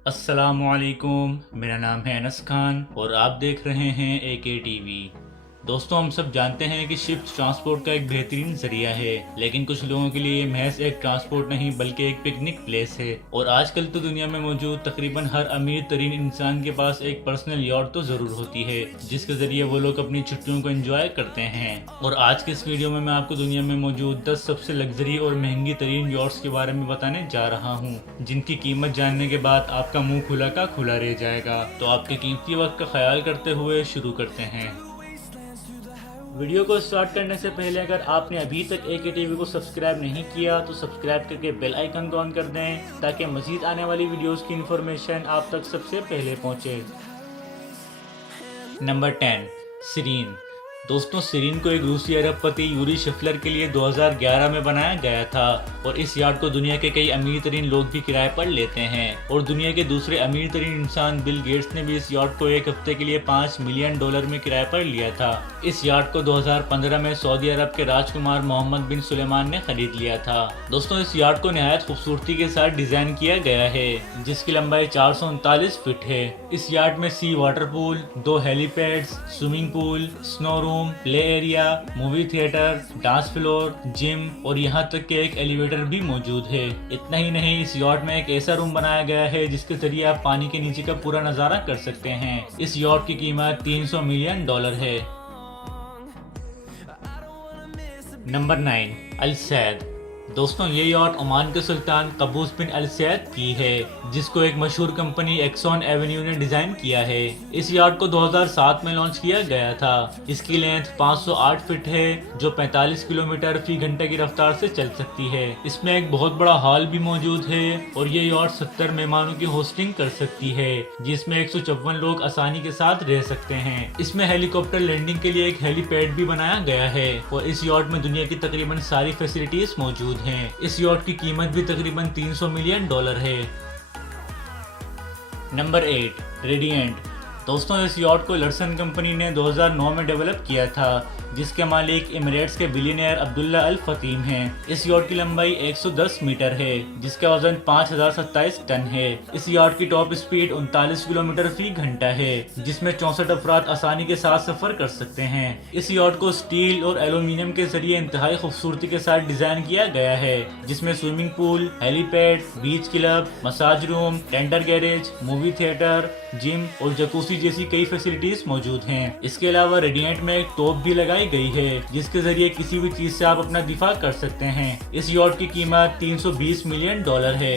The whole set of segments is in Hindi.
अस्सलामुअलैकुम। मेरा नाम है अनस खान और आप देख रहे हैं AK टीवी। दोस्तों, हम सब जानते हैं कि शिप ट्रांसपोर्ट का एक बेहतरीन जरिया है, लेकिन कुछ लोगों के लिए महज एक ट्रांसपोर्ट नहीं बल्कि एक पिकनिक प्लेस है। और आजकल तो दुनिया में मौजूद तकरीबन हर अमीर तरीन इंसान के पास एक पर्सनल यॉट तो जरूर होती है, जिसके जरिए वो लोग अपनी छुट्टियों को एंजॉय करते हैं। और आज के इस वीडियो में मैं आपको दुनिया में मौजूद 10 सबसे लग्जरी और महंगी तरीन यॉट्स के बारे में बताने जा रहा हूँ, जिनकी कीमत जानने के बाद आपका मुंह खुला का खुला रह जाएगा। तो आपके कीमती वक्त का ख्याल करते हुए शुरू करते हैं। वीडियो को स्टार्ट करने से पहले अगर आपने अभी तक AK टीवी को सब्सक्राइब नहीं किया तो सब्सक्राइब करके बेल आइकन को ऑन कर दें, ताकि मजीद आने वाली वीडियोस की इन्फॉर्मेशन आप तक सबसे पहले पहुंचे। नंबर 10, सिरीन। दोस्तों, सिरीन को एक रूसी अरबपति यूरी शिफलर के लिए 2011 में बनाया गया था और इस यार्ड को दुनिया के कई अमीर तरीन लोग भी किराए पर लेते हैं। और दुनिया के दूसरे अमीर तरीन इंसान बिल गेट्स ने भी इस यार्ड को एक हफ्ते के लिए $5 मिलियन में किराए पर लिया था। इस यार्ड को 2015 में सऊदी अरब के राजकुमार मोहम्मद बिन सुलेमान ने खरीद लिया था। दोस्तों, इस यार्ड को निहायत खूबसूरती के साथ डिजाइन किया गया है, जिसकी लंबाई 439 फीट है। इस यार्ड में sea water pool, 2 helipads, swimming pool, snow room, play area, movie theatre, dance floor, gym और यहाँ तक कि एक एलिवेटर भी मौजूद है। इतना ही नहीं, इस यॉट में एक ऐसा रूम बनाया गया है जिसके जरिए आप पानी के नीचे का पूरा नजारा कर सकते हैं। इस यॉट की कीमत $300 मिलियन है। नंबर 9, अल सैद। दोस्तों, ये यॉट ओमान के सुल्तान कबूस बिन अल सैद की है, जिसको एक मशहूर कंपनी एक्सॉन एवेन्यू ने डिजाइन किया है। इस यॉट को 2007 में लॉन्च किया गया था। इसकी लेंथ 508 फीट है, जो 45 किलोमीटर फी घंटे की रफ्तार से चल सकती है। इसमें एक बहुत बड़ा हॉल भी मौजूद है और ये यॉट 70 मेहमानों की होस्टिंग कर सकती है, जिसमें 154 लोग आसानी के साथ रह सकते हैं। इसमें हेलीकॉप्टर लैंडिंग के लिए एक हेलीपैड भी बनाया गया है और इस यॉट में दुनिया की तकरीबन सारी फैसिलिटीज मौजूद हैं। इस यॉट की कीमत भी तकरीबन $300 मिलियन है। Number 8, radiant. दोस्तों, इस यॉट को लर्सन कंपनी ने 2009 में डेवलप किया था, जिसके मालिक एमिरेट्स के बिलियनियर अब्दुल्ला अल फतीम हैं। इस यॉट की लंबाई 110 मीटर है, जिसका वजन 5027 टन है। इस यॉट की टॉप स्पीड 39 किलोमीटर फी घंटा है, जिसमें 64 अफराद आसानी के साथ सफर कर सकते हैं। इस यॉट को स्टील और एल्यूमिनियम के जरिए इंतहाई खूबसूरती के साथ डिजाइन किया गया है, जिसमें swimming pool, helipad, beach club, massage room, tender garage, movie theatre, gym और जकूसी जैसी कई फैसिलिटीज मौजूद हैं। इसके अलावा रेडिएंट में एक तोप भी लगाई गई है, जिसके जरिए किसी भी चीज से आप अपना दिफा कर सकते हैं। इस यॉट की कीमत $320 मिलियन है।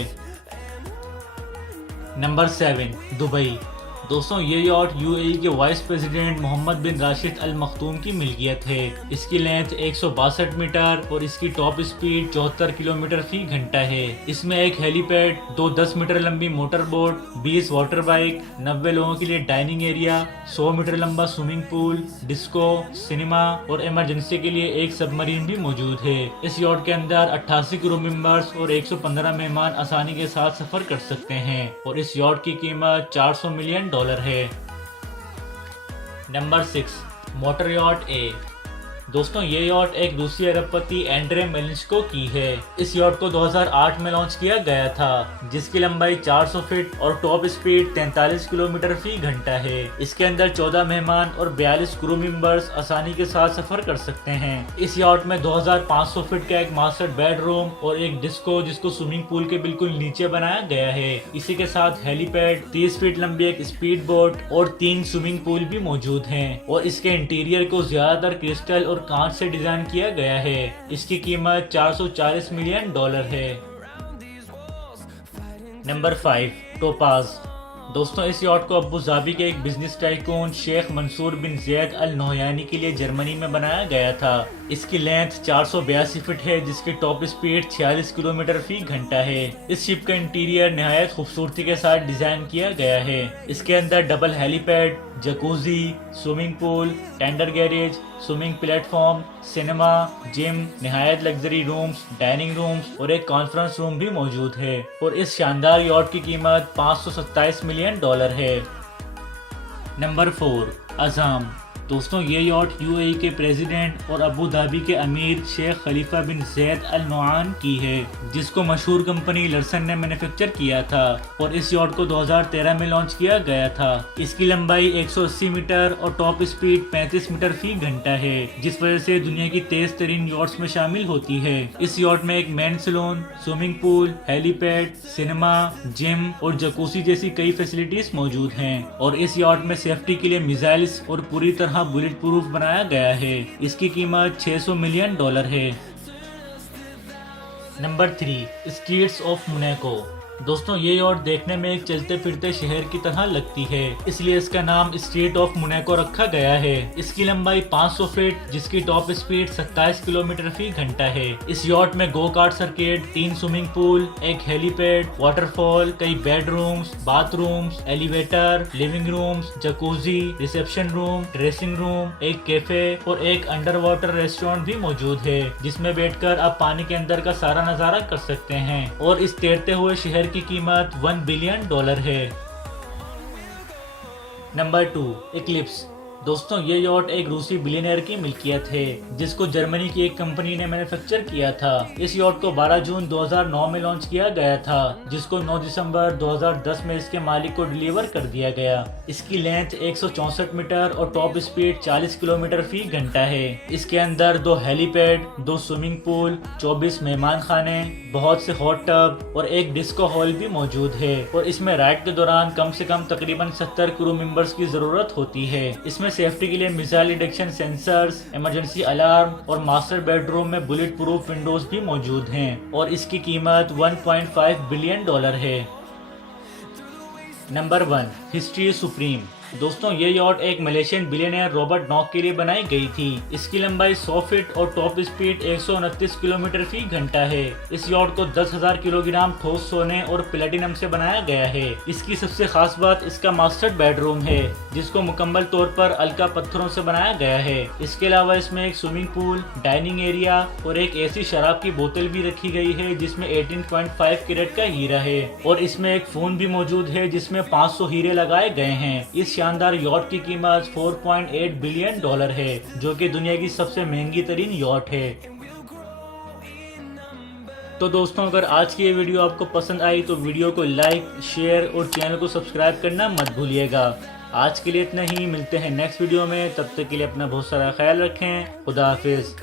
Number 7, Dubai. दोस्तों, ये यॉट UAE के वाइस प्रेसिडेंट मोहम्मद बिन राशिद अल मखतूम की मिल्कियत है। इसकी लेंथ 162 मीटर और इसकी टॉप स्पीड 74 किलोमीटर फी घंटा है। इसमें एक हेलीपैड, 2 10 मीटर लंबी मोटर बोट, 20 वाटर बाइक, 90 लोगों के लिए डाइनिंग एरिया, 100 मीटर लंबा स्विमिंग पूल, डिस्को, सिनेमा और इमरजेंसी के लिए एक सबमरीन भी मौजूद है। इस यॉट के अंदर 88 क्रू मेंबर्स और 115 मेहमान आसानी के साथ सफर कर सकते हैं और इस यॉट की कीमत $400 मिलियन है। Number 6, motor yacht A. दोस्तों, ये यॉट एक रूसी अरबपति एंड्रे मेलिंस्को की है। इस यॉट को 2008 में लॉन्च किया गया था, जिसकी लंबाई 400 फीट और टॉप स्पीड 43 किलोमीटर फी घंटा है। इसके अंदर 14 मेहमान और 42 क्रू मेंबर्स आसानी के साथ सफर कर सकते हैं। इस यॉट में 2500 फीट का एक मास्टर बेडरूम और एक डिस्को, जिसको स्विमिंग पूल के बिल्कुल नीचे बनाया गया है। इसी के साथ हेलीपैड, 30 फीट लंबी एक स्पीड बोट और 3 स्विमिंग पूल भी मौजूद हैं। और इसके इंटीरियर को ज्यादातर क्रिस्टल और कांच से डिजाइन किया गया है। इसकी कीमत $440 मिलियन है। Number 5, topaz. दोस्तों, इस यॉट को अबू धाबी के एक बिजनेस टाइकून शेख मंसूर बिन जैद अल नहयानी के लिए जर्मनी में बनाया गया था। इसकी लेंथ 482 फीट है, जिसकी टॉप स्पीड 46 किलोमीटर फी घंटा है। इस शिप का इंटीरियर निहायत खूबसूरती के साथ डिजाइन किया गया है। इसके अंदर double helipad, jacuzzi, swimming pool, tender garage, swimming platform, cinema, gym, निहायत लग्जरी रूम्स, डाइनिंग रूम्स और एक कॉन्फ्रेंस रूम भी मौजूद है। और इस शानदार यॉट की कीमत $527 मिलियन है। नंबर 4, अज़ाम। दोस्तों ये यॉट यूएई के प्रेसिडेंट और अबू धाबी के अमीर शेख खलीफा बिन जैद अल नौआन की है, जिसको मशहूर कंपनी लर्सन ने मैन्युफैक्चर किया था और इस यॉट को 2013 में लॉन्च किया गया था। इसकी लंबाई 180 मीटर और टॉप स्पीड 35 मीटर फी घंटा है, जिस वजह से दुनिया की तेज तरीन यॉट्स में शामिल होती है। इस यॉट में एक main saloon, swimming pool, helipad, cinema, gym और जकूसी जैसी कई फैसिलिटीज मौजूद हैं और इस यॉट में सेफ्टी के लिए मिसाइल्स और पूरी तरह बुलेट प्रूफ बनाया गया है। इसकी कीमत $600 मिलियन है। Number 3, streets of Monaco. दोस्तों ये यॉट देखने में एक चलते फिरते शहर की तरह लगती है, इसलिए इसका नाम स्ट्रीट ऑफ मोनाको रखा गया है। इसकी लंबाई 500 फीट, जिसकी टॉप स्पीड 27 किलोमीटर फी घंटा है। इस यॉट में go kart circuit, 3 swimming pool, एक हेलीपैड, वाटरफॉल, कई bedrooms, bathrooms, elevator, living rooms, jacuzzi, reception room, dressing room, एक कैफे और एक अंडर वाटर रेस्टोरेंट भी मौजूद है, जिसमें बैठकर आप पानी के अंदर का सारा नजारा कर सकते हैं और इस तैरते हुए शहर की कीमत $1 बिलियन है। Number 2, Eclipse. दोस्तों ये यॉट एक रूसी बिलियनर की मिल्कियत है, जिसको जर्मनी की एक कंपनी ने मैन्युफैक्चर किया था। इस यॉट को 12 जून 2009 में लॉन्च किया गया था, जिसको 9 दिसंबर 2010 में इसके मालिक को डिलीवर कर दिया गया। इसकी लेंथ 164 मीटर और टॉप स्पीड 40 किलोमीटर फी घंटा है। इसके अंदर 2 हेलीपैड, 2 स्विमिंग पूल, 24 मेहमान खाने, बहुत से हॉट टब और एक डिस्को हॉल भी मौजूद है और इसमें राइड के दौरान कम से कम तकरीबन 70 क्रू मेंबर्स की जरूरत होती है। इसमें सेफ्टी के लिए missile detection sensors, emergency alarm और मास्टर बेडरूम में बुलेट प्रूफ विंडोज भी मौजूद हैं और इसकी कीमत $1.5 बिलियन है। Number 1, history supreme. दोस्तों ये यॉट एक मलेशियन बिलियनियर रॉबर्ट नॉक के लिए बनाई गई थी। इसकी लंबाई 100 फीट और टॉप स्पीड 129 किलोमीटर फी घंटा है। इस यॉट को 10,000 किलोग्राम ठोस सोने और प्लेटिनम से बनाया गया है। इसकी सबसे खास बात इसका मास्टर बेडरूम है, जिसको मुकम्मल तौर पर अलका पत्थरों से बनाया गया है। इसके अलावा इसमें एक स्विमिंग पूल, डाइनिंग एरिया और एक ऐसी शराब की बोतल भी रखी गई है जिसमें 18.5 कैरेट का हीरा है और इसमें एक फोन भी मौजूद है जिसमें 500 हीरे लगाए गए हैं। इस शानदार यॉट की कीमत $4.8 बिलियन है, जो कि दुनिया की सबसे महंगी तरीन यॉट है। तो दोस्तों अगर आज की ये वीडियो आपको पसंद आई तो वीडियो को लाइक, शेयर और चैनल को सब्सक्राइब करना मत भूलिएगा। आज के लिए इतना ही, मिलते हैं नेक्स्ट वीडियो में। तब तक के लिए अपना बहुत सारा ख्याल रखें। खुदा हाफिज।